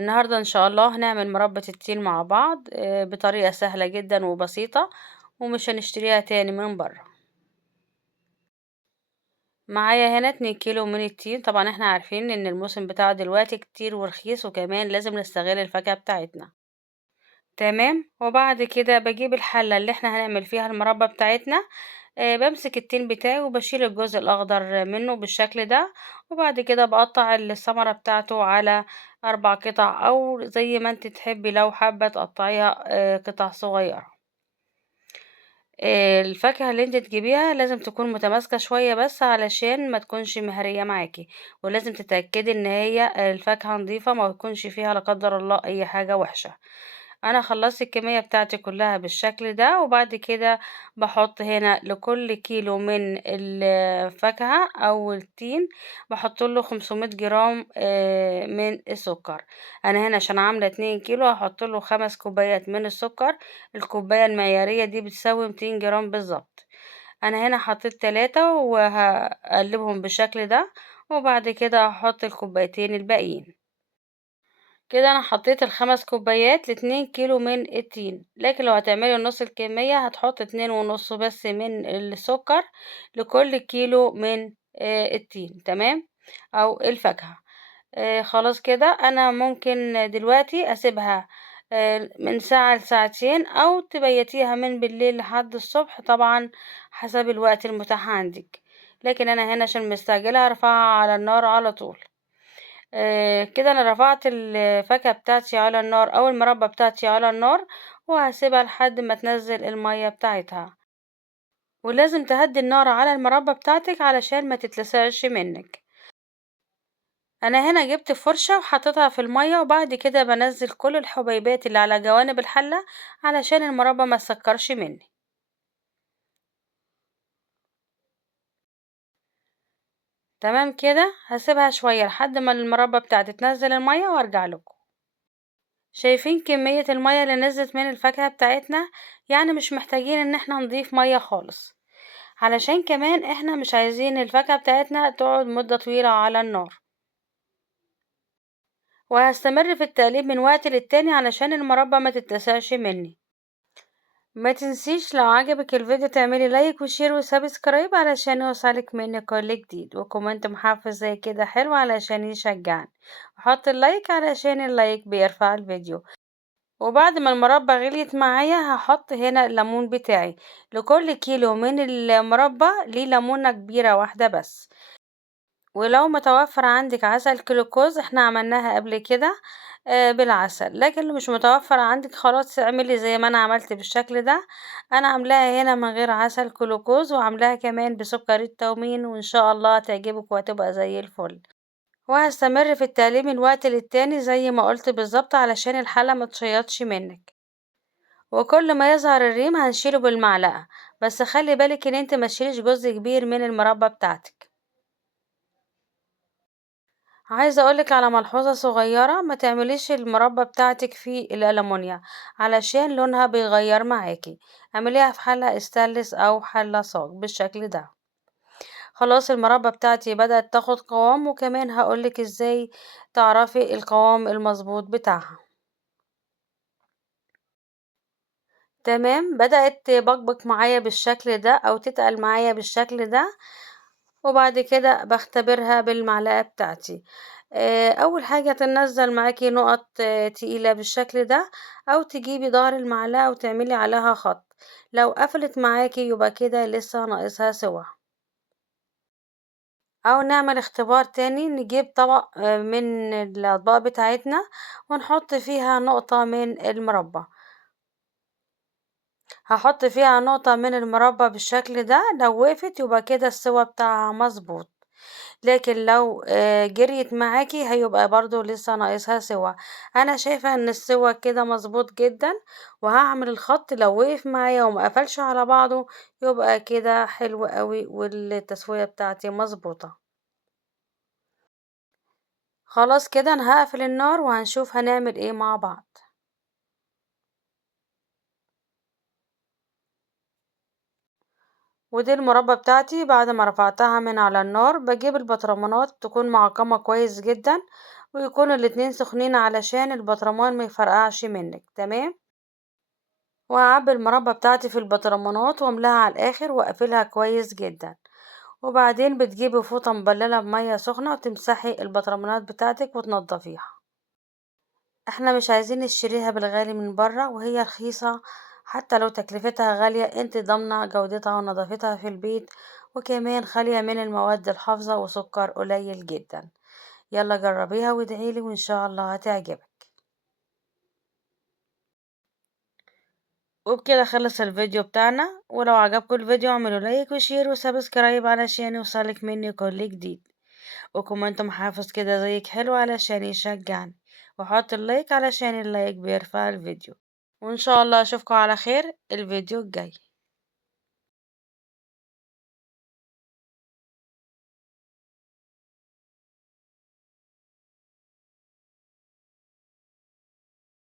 النهاردة إن شاء الله هنعمل مربى التين مع بعض بطريقة سهلة جدا وبسيطة، ومش هنشتريها تاني من برا. معايا هنا 2 كيلو من التين. طبعا احنا عارفين ان الموسم بتاعه دلوقتي كتير ورخيص، وكمان لازم نستغل الفاكهة بتاعتنا. تمام. وبعد كده بجيب الحلة اللي احنا هنعمل فيها المربى بتاعتنا. بمسك التين بتاعي وبشيل الجزء الأخضر منه بالشكل ده، وبعد كده بقطع الثمرة بتاعته على 4 قطع، أو زي ما انت تحبي لو حابة تقطعيها قطع صغيرة. الفاكهة اللي انت تجيبيها لازم تكون متماسكة شوية بس علشان ما تكونش مهرية معاكي، ولازم تتأكدي ان هي الفاكهة نظيفة، ما تكونش فيها لا قدر الله اي حاجة وحشة. انا خلصت الكمية بتاعتي كلها بالشكل ده، وبعد كده بحط هنا لكل كيلو من الفاكهة او التين بحط له 500 جرام من السكر. انا هنا عشان عاملة 2 كيلو هحط له 5 كوبايات من السكر. الكوباية المعيارية دي بتساوي 200 جرام بالظبط. انا هنا حطيت 3 وهقلبهم بالشكل ده، وبعد كده هحط الكوبايتين الباقيين. كده انا حطيت ال5 كوبايات ل2 كيلو من التين، لكن لو هتعملي نص الكمية هتحط 2.5 بس من السكر لكل كيلو من التين. تمام، او الفاكهة. خلاص كده انا ممكن دلوقتي اسيبها من ساعة لساعتين، او تبيتيها من بالليل لحد الصبح، طبعا حسب الوقت المتاح عندك. لكن انا هنا عشان مستعجلة هرفعها على النار على طول. كده انا رفعت الفاكهة بتاعتي على النار او المربى بتاعتي على النار، وهسيبها لحد ما تنزل المية بتاعتها. ولازم تهدي النار على المربى بتاعتك علشان ما تتلسعش منك. انا هنا جبت فرشة وحطيتها في المية، وبعد كده بنزل كل الحبيبات اللي على جوانب الحلة علشان المربى ما تسكرش مني. تمام كده هسيبها شوية لحد ما المربى بتاعتي تنزل المية وارجع لكم. شايفين كمية المية اللي نزلت من الفاكهة بتاعتنا؟ يعني مش محتاجين ان احنا نضيف مية خالص، علشان كمان احنا مش عايزين الفاكهة بتاعتنا تقعد مدة طويلة على النار. وهستمر في التقليب من وقت للتاني علشان المربى ما تتلسعش مني. ما تنسيش لو عجبك الفيديو تعملي لايك وشير وسبسكرايب علشان يوصلك مني كل جديد، وكومنت محفز زي كده حلو علشان يشجعني. وحط اللايك علشان اللايك بيرفع الفيديو. وبعد ما المربى غليت معايا هحط هنا الليمون بتاعي. لكل كيلو من المربى ليه ليمونة كبيرة واحدة بس. ولو متوفر عندك عسل كلوكوز احنا عملناها قبل كده بالعسل، لكن اللي مش متوفر عندك خلاص اعملي زي ما انا عملت بالشكل ده. انا عاملاها هنا من غير عسل كلوكوز، وعاملاها كمان بسكر التومين، وان شاء الله هتعجبك وهتبقى زي الفل. وهستمر في التقليب من وقت للتاني زي ما قلت بالظبط علشان الحلة متشيطش منك. وكل ما يظهر الريم هنشيله بالمعلقة، بس خلي بالك ان انت ما تشيليش جزء كبير من المربى بتاعتك. عايزة اقولك على ملحوظة صغيرة، ما تعمليش المربى بتاعتك في الألمونيا علشان لونها بيغير معاكي. اعمليها في حلة استانلس او حلة صاج بالشكل ده. خلاص المربى بتاعتي بدأت تاخد قوام، وكمان هقولك ازاي تعرفي القوام المظبوط بتاعها. تمام، بدأت تبقبق معايا بالشكل ده او تتقل معايا بالشكل ده، وبعد كده بختبرها بالمعلقة بتاعتي. اول حاجة تنزل معاكي نقط تقيلة بالشكل ده، او تجيبي ظهر المعلقة وتعملي عليها خط. لو قفلت معاكي يبقى كده لسه ناقصها سوا. او نعمل اختبار تاني، نجيب طبق من الاطباق بتاعتنا ونحط فيها نقطة من المربى. هحط فيها نقطة من المربى بالشكل ده، لو وقفت يبقى كده السوا بتاعها مظبوط. لكن لو جريت معاكي هيبقى برضو لسه ناقصها سوا. انا شايفة ان السوا كده مظبوط جدا، وهعمل الخط. لو وقف معايا وما قفلش على بعضه يبقى كده حلو قوي، والتسوية بتاعتي مظبوطة. خلاص كده انا هقفل النار وهنشوف هنعمل ايه مع بعض. ودي المربى بتاعتي بعد ما رفعتها من على النار. بجيب البطرمانات تكون معقمة كويس جدا، ويكونوا الاتنين سخنين علشان البطرمان ما يفرقعش منك. تمام. وهعبي المربى بتاعتي في البطرمانات واملاها على الاخر واقفلها كويس جدا. وبعدين بتجيبي فوطة مبللة بمية سخنة وتمسحي البطرمانات بتاعتك وتنضفيها. احنا مش عايزين نشتريها بالغالي من برا وهي رخيصة، حتى لو تكلفتها غالية انت ضامنة جودتها ونظافتها في البيت، وكمان خالية من المواد الحافظة وسكر قليل جدا. يلا جربيها وادعيلي وان شاء الله هتعجبك. وبكده خلص الفيديو بتاعنا، ولو عجبكم الفيديو اعملوا لايك وشير وسبسكرايب علشان يوصلك مني كل جديد، وكومنت محافظ كده زيك حلو علشان يشجعني، وحط اللايك علشان اللايك بيرفع الفيديو. وإن شاء الله أشوفكم على خير الفيديو الجاي.